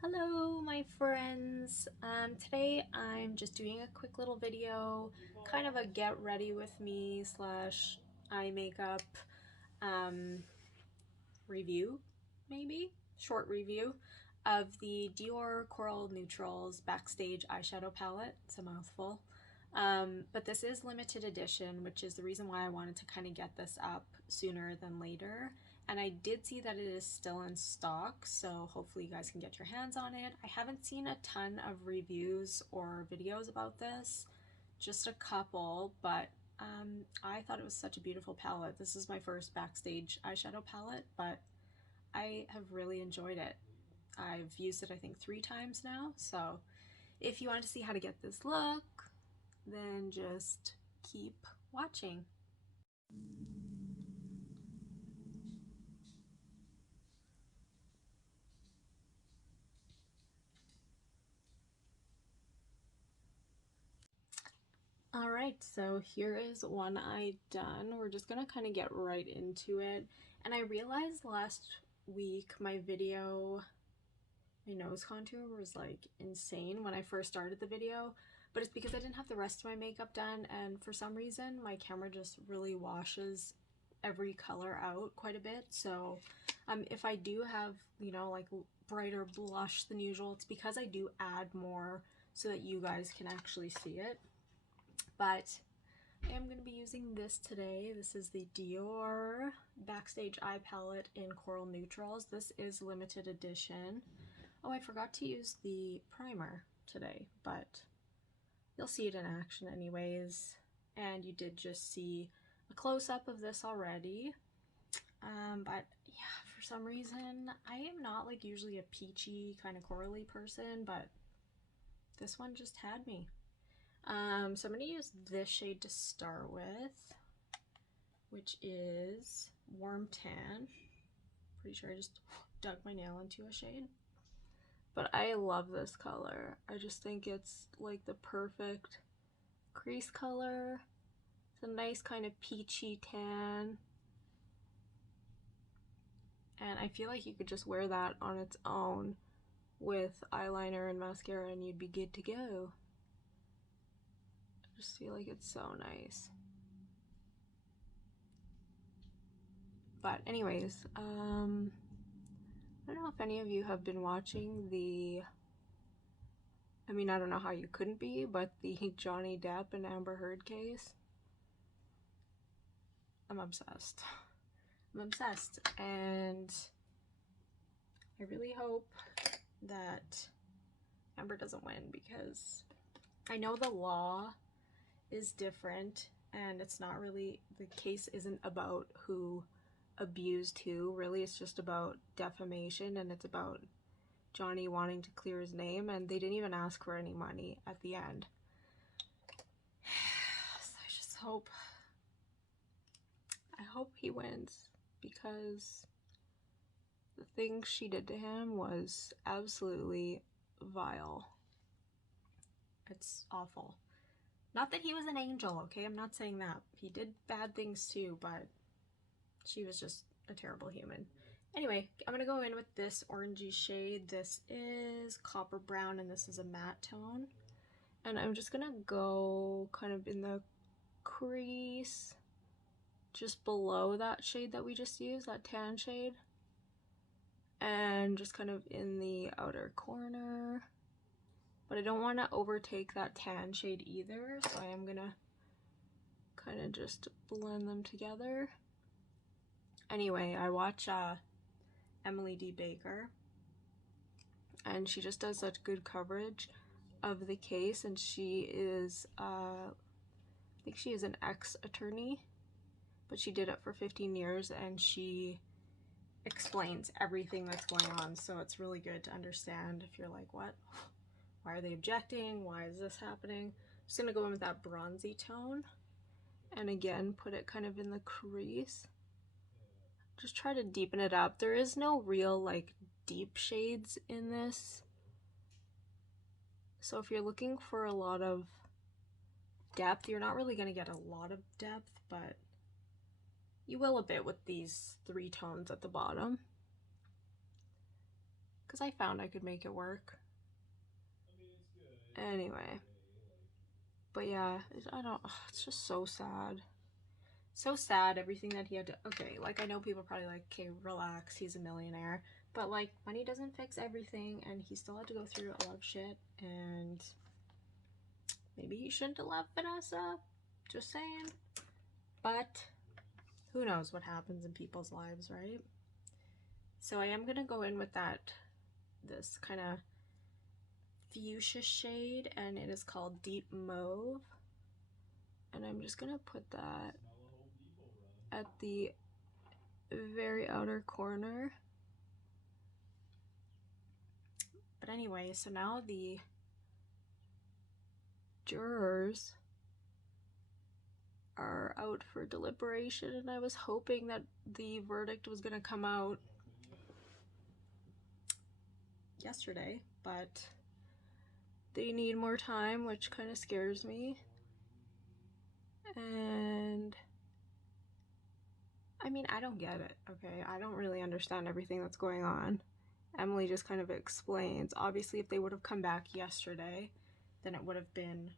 Hello my friends. Today I'm just doing a quick little video, kind of a get ready with me slash eye makeup review, maybe? Short review of the Dior Coral Neutrals Backstage eyeshadow palette. It's a mouthful. But this is limited edition, which is the reason why I wanted to kind of get this up sooner than later. And I did see that it is still in stock, so hopefully you guys can get your hands on it. I haven't seen a ton of reviews or videos about this, just a couple, but I thought it was such a beautiful palette. This is my first Backstage eyeshadow palette, but I have really enjoyed it. I've used it I think 3 times now, so if you want to see how to get this look, then just keep watching. Alright, so here is one eye done. We're just gonna kind of get right into it. And I realized last week my nose contour was like insane when I first started the video, but it's because I didn't have the rest of my makeup done, and for some reason my camera just really washes every color out quite a bit. So if I do have, like brighter blush than usual, it's because I do add more so that you guys can actually see it. But I am going to be using this today. This is the Dior Backstage Eye Palette in Coral Neutrals. This is limited edition. Oh, I forgot to use the primer today, but you'll see it in action anyways. And you did just see a close-up of this already. But yeah, for some reason, I am not like usually a peachy kind of corally person, but this one just had me. So I'm going to use this shade to start with, which is Warm Tan. Pretty sure I just dug my nail into a shade. But I love this color. I just think it's like the perfect crease color. It's a nice kind of peachy tan. And I feel like you could just wear that on its own with eyeliner and mascara and you'd be good to go. I just feel like it's so nice. But anyways, I don't know if any of you have been watching the, I don't know how you couldn't be, but the Johnny Depp and Amber Heard case. I'm obsessed. I'm obsessed, and I really hope that Amber doesn't win, because I know the law is different and it's not really, the case isn't about who abused who, really it's just about defamation, and it's about Johnny wanting to clear his name, and they didn't even ask for any money at the end. So I just hope he wins, because the thing she did to him was absolutely vile. It's awful. Not that he was an angel, okay? I'm not saying that. He did bad things too, but she was just a terrible human. Anyway, I'm gonna go in with this orangey shade. This is copper brown and this is a matte tone. And I'm just gonna go kind of in the crease just below that shade that we just used, that tan shade. And just kind of in the outer corner. But I don't want to overtake that tan shade either, so I am gonna kind of just blend them together. Anyway, I watch Emily D. Baker, and she just does such good coverage of the case, and she is, I think she is an ex-attorney, but she did it for 15 years, and she explains everything that's going on, so it's really good to understand if you're like, what? Why are they objecting? Why is this happening? I'm just gonna go in with that bronzy tone, and again, put it kind of in the crease. Just try to deepen it up. There is no real like deep shades in this, so if you're looking for a lot of depth, you're not really gonna get a lot of depth, but you will a bit with these 3 tones at the bottom. because I found I could make it work. Anyway, but yeah, I don't, it's just so sad. So sad, everything that he had to, okay, like I know people are probably like, okay, relax, he's a millionaire, but like money doesn't fix everything, and he still had to go through a lot of shit, and maybe he shouldn't have left Vanessa, just saying. But who knows what happens in people's lives, right? So I am gonna go in with this kind of fuchsia shade, and it is called Deep Mauve, and I'm just gonna put that at the very outer corner. But anyway, so now the jurors are out for deliberation, and I was hoping that the verdict was gonna come out yesterday, but they need more time, which kind of scares me. And I mean, I don't get it, okay? I don't really understand everything that's going on. Emily just kind of explains. Obviously, if they would have come back yesterday, then it would have been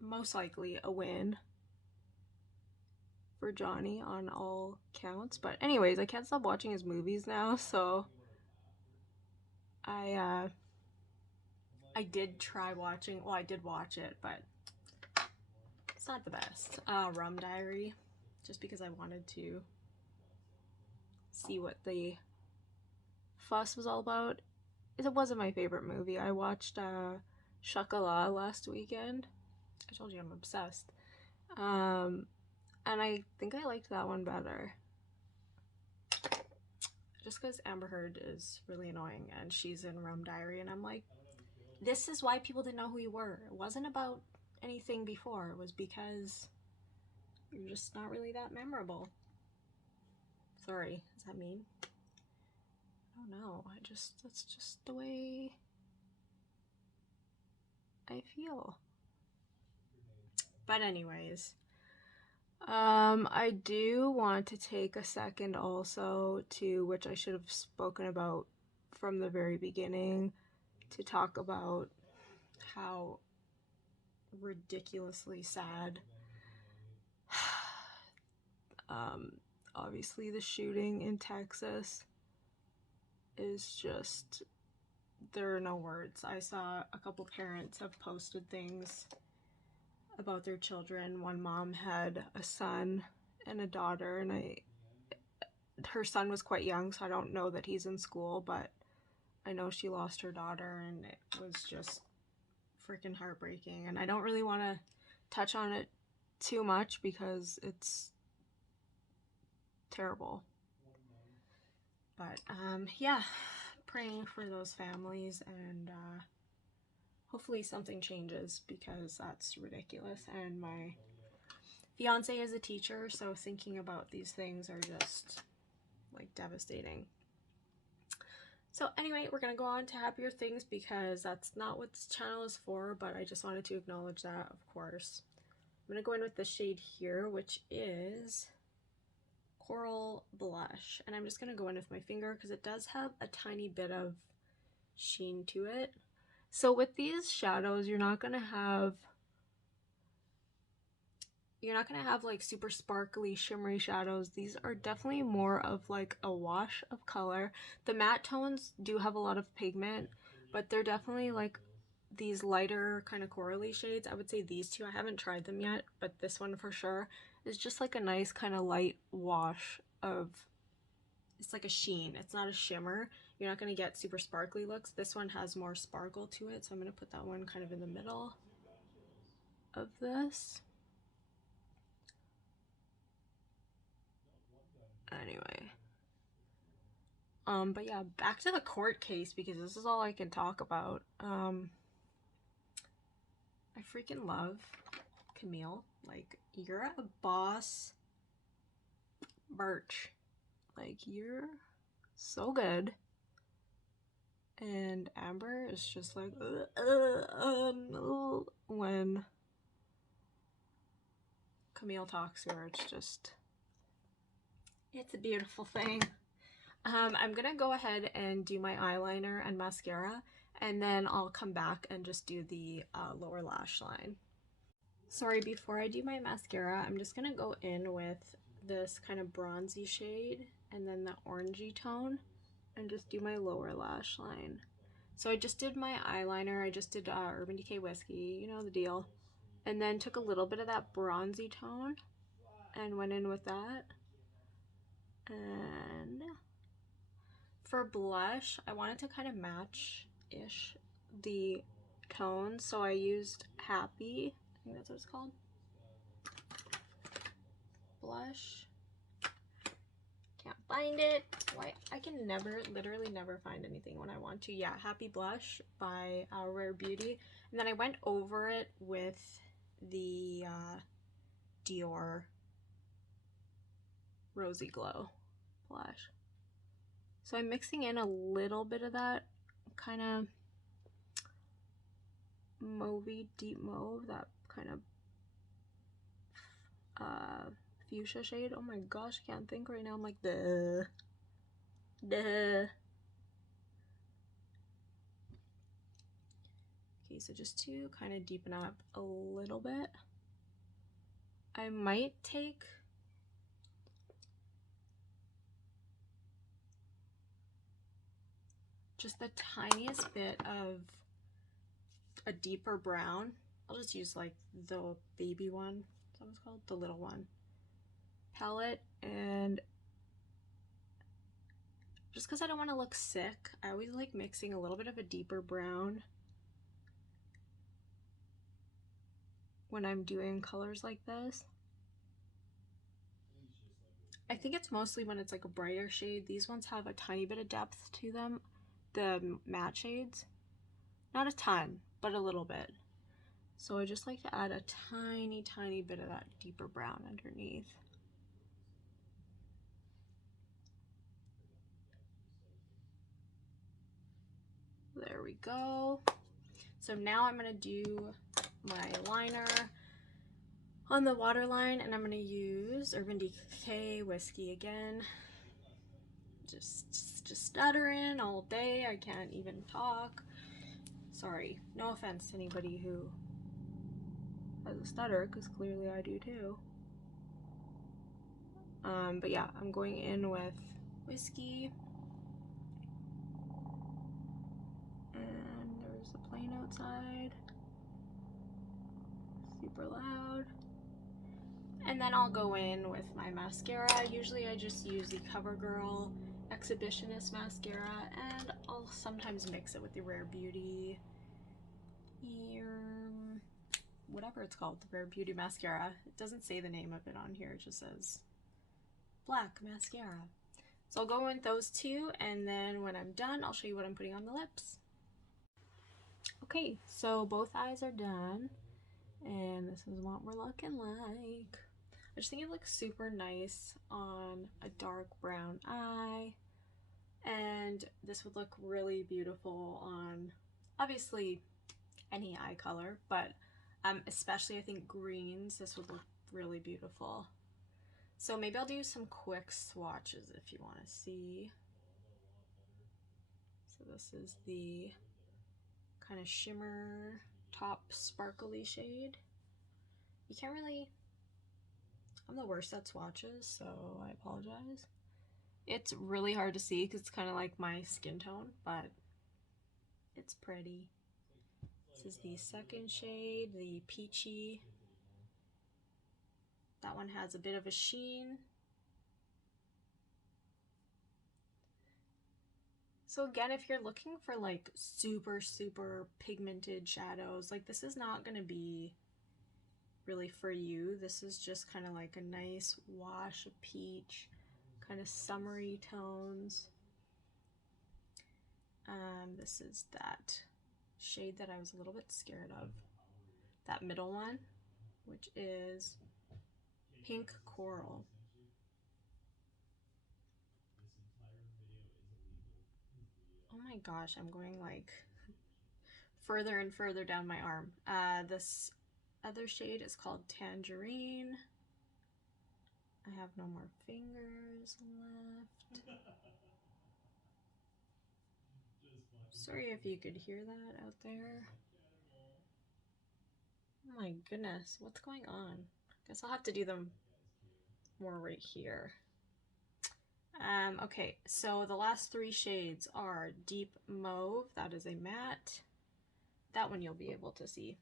most likely a win for Johnny on all counts. But anyways, I can't stop watching his movies now, so I did try watching, well, I did watch it, but it's not the best. Rum Diary, just because I wanted to see what the fuss was all about. It wasn't my favorite movie. I watched Chocolat last weekend. I told you I'm obsessed. And I think I liked that one better. Just because Amber Heard is really annoying and she's in Rum Diary, and I'm like, this is why people didn't know who you were. It wasn't about anything before. It was because you're just not really that memorable. Sorry, does that mean? I don't know. That's just the way I feel. But anyways, I do want to take a second also to, which I should have spoken about from the very beginning, to talk about how ridiculously sad obviously the shooting in Texas is just, there are no words. I saw a couple parents have posted things about their children. One mom had a son and a daughter, and her son was quite young, so I don't know that he's in school, but I know she lost her daughter, and it was just freaking heartbreaking. And I don't really want to touch on it too much because it's terrible. But yeah, praying for those families, and hopefully something changes, because that's ridiculous. And my fiance is a teacher, so thinking about these things are just like devastating. So anyway, we're gonna go on to happier things, because that's not what this channel is for, but I just wanted to acknowledge that, of course. I'm gonna go in with the shade here, which is Coral Blush, and I'm just gonna go in with my finger because it does have a tiny bit of sheen to it. So with these shadows, you're not gonna have like super sparkly shimmery shadows. These are definitely more of like a wash of color. The matte tones do have a lot of pigment, but they're definitely like these lighter kind of corally shades. I would say these two, I haven't tried them yet, but this one for sure is just like a nice kind of light wash of, it's like a sheen. It's not a shimmer. You're not going to get super sparkly looks. This one has more sparkle to it, so I'm going to put that one kind of in the middle of this. Anyway. But yeah, back to the court case, because this is all I can talk about. I freaking love Camille. Like, you're a boss, Birch. Like, you're so good. And Amber is just like, when Camille talks to her, it's a beautiful thing. I'm gonna go ahead and do my eyeliner and mascara, and then I'll come back and just do the lower lash line. Sorry, before I do my mascara, I'm just gonna go in with this kind of bronzy shade and then the orangey tone and just do my lower lash line. So I just did my eyeliner, I just did Urban Decay Whiskey, you know the deal, and then took a little bit of that bronzy tone and went in with that. And for blush, I wanted to kind of match-ish the tones, so I used Happy, I think that's what it's called, blush. Can't find it. Why? I can literally never find anything when I want to. Yeah, Happy Blush by Rare Beauty. And then I went over it with the Dior Rosy Glow blush. So I'm mixing in a little bit of that kind of mauvey, deep mauve, that kind of fuchsia shade. Oh my gosh, I can't think right now. I'm like, duh. Okay, so just to kind of deepen up a little bit, I might take just the tiniest bit of a deeper brown. I'll just use like the baby one, is that what it's called? The little one. Palette, and just because I don't want to look sick, I always like mixing a little bit of a deeper brown when I'm doing colors like this. I think it's mostly when it's like a brighter shade. These ones have a tiny bit of depth to them, the matte shades. Not a ton, but a little bit. So I just like to add a tiny, tiny bit of that deeper brown underneath. There we go. So now I'm gonna do my liner on the waterline, and I'm gonna use Urban Decay Whiskey again. Just stuttering all day. I can't even talk. Sorry, no offense to anybody who has a stutter, because clearly I do too. But yeah, I'm going in with whiskey. And there's a plane outside. Super loud. And then I'll go in with my mascara. Usually I just use the CoverGirl Exhibitionist mascara, and I'll sometimes mix it with the Rare Beauty, whatever it's called, the Rare Beauty mascara. It doesn't say the name of it on here, it just says black mascara. So I'll go in with those two, and then when I'm done, I'll show you what I'm putting on the lips. Okay, so both eyes are done, and this is what we're looking like. I just think it looks super nice on a dark brown eye, and this would look really beautiful on obviously any eye color, but especially I think greens, this would look really beautiful. So maybe I'll do some quick swatches if you want to see. So this is the kind of shimmer top sparkly shade. You can't really, I'm the worst at swatches, so I apologize. It's really hard to see because it's kind of like my skin tone, but it's pretty. This is the second shade, the peachy. That one has a bit of a sheen. So again, if you're looking for like super, super pigmented shadows, like this is not going to be really for you. This is just kind of like a nice wash of peach, kind of summery tones. This is that shade that I was a little bit scared of, that middle one, which is Pink Coral. Oh my gosh, I'm going like further and further down my arm. This other shade is called Tangerine. I have no more fingers left. Sorry if you could hear that out there. Oh my goodness, what's going on? Guess I'll have to do them more right here. Okay, so the last 3 shades are Deep Mauve, that is a matte. That one you'll be able to see.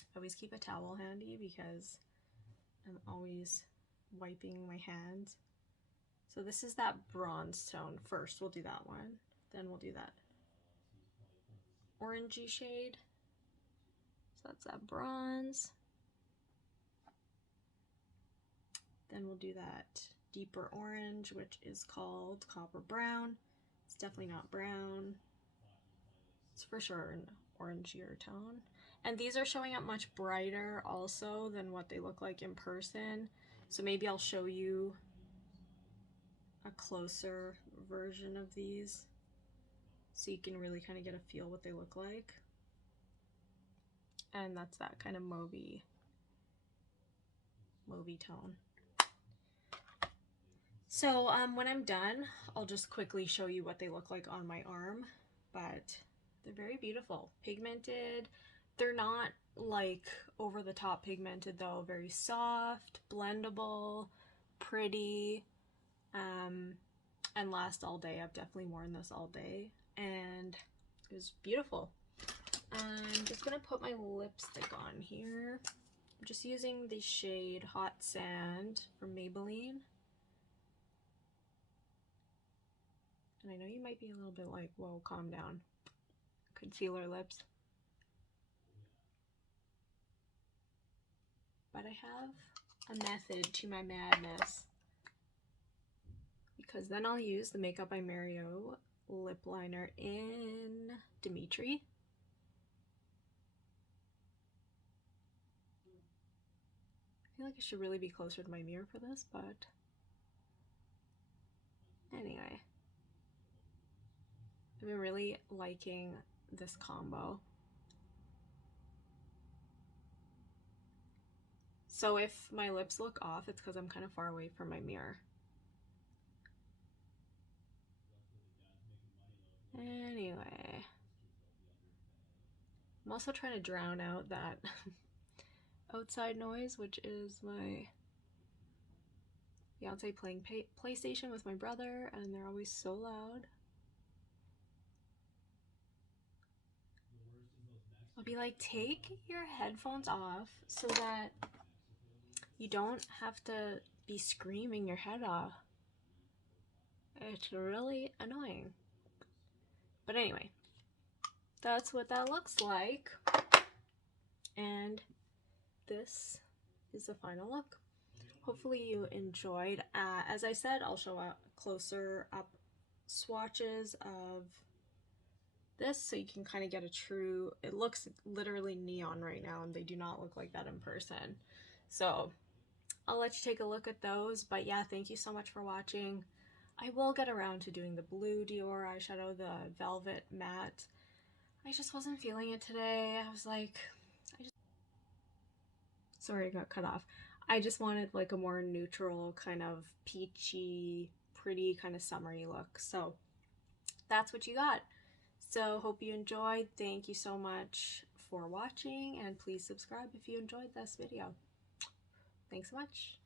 I always keep a towel handy because I'm always wiping my hands. So this is that bronze tone. First we'll do that one, then we'll do that orangey shade. So that's that bronze. Then we'll do that deeper orange, which is called copper brown. It's definitely not brown. It's for sure an orangier tone. And these are showing up much brighter also than what they look like in person. So maybe I'll show you a closer version of these so you can really kind of get a feel what they look like. And that's that kind of mauvey tone. So when I'm done, I'll just quickly show you what they look like on my arm, but they're very beautiful. Pigmented. They're not like over the top pigmented though, very soft, blendable, pretty, and last all day. I've definitely worn this all day and it was beautiful. I'm just gonna put my lipstick on here. I'm just using the shade Hot Sand from Maybelline. And I know you might be a little bit like, whoa, calm down. Concealer lips. But I have a method to my madness. Because then I'll use the Makeup by Mario lip liner in Dimitri. I feel like I should really be closer to my mirror for this, but anyway. I've been really liking this combo. So if my lips look off, it's because I'm kind of far away from my mirror. Anyway. I'm also trying to drown out that outside noise, which is my fiance playing PlayStation with my brother, and they're always so loud. I'll be like, take your headphones off so that you don't have to be screaming your head off. It's really annoying. But anyway, that's what that looks like. And this is the final look. Hopefully you enjoyed. As I said, I'll show a closer up swatches of this so you can kind of get a true, it looks literally neon right now and they do not look like that in person. So I'll let you take a look at those, but yeah, thank you so much for watching. I will get around to doing the blue Dior eyeshadow, the velvet matte. I just wasn't feeling it today. I was like, sorry, I got cut off. I just wanted like a more neutral kind of peachy, pretty kind of summery look. So that's what you got. So hope you enjoyed. Thank you so much for watching and please subscribe if you enjoyed this video. Thanks so much.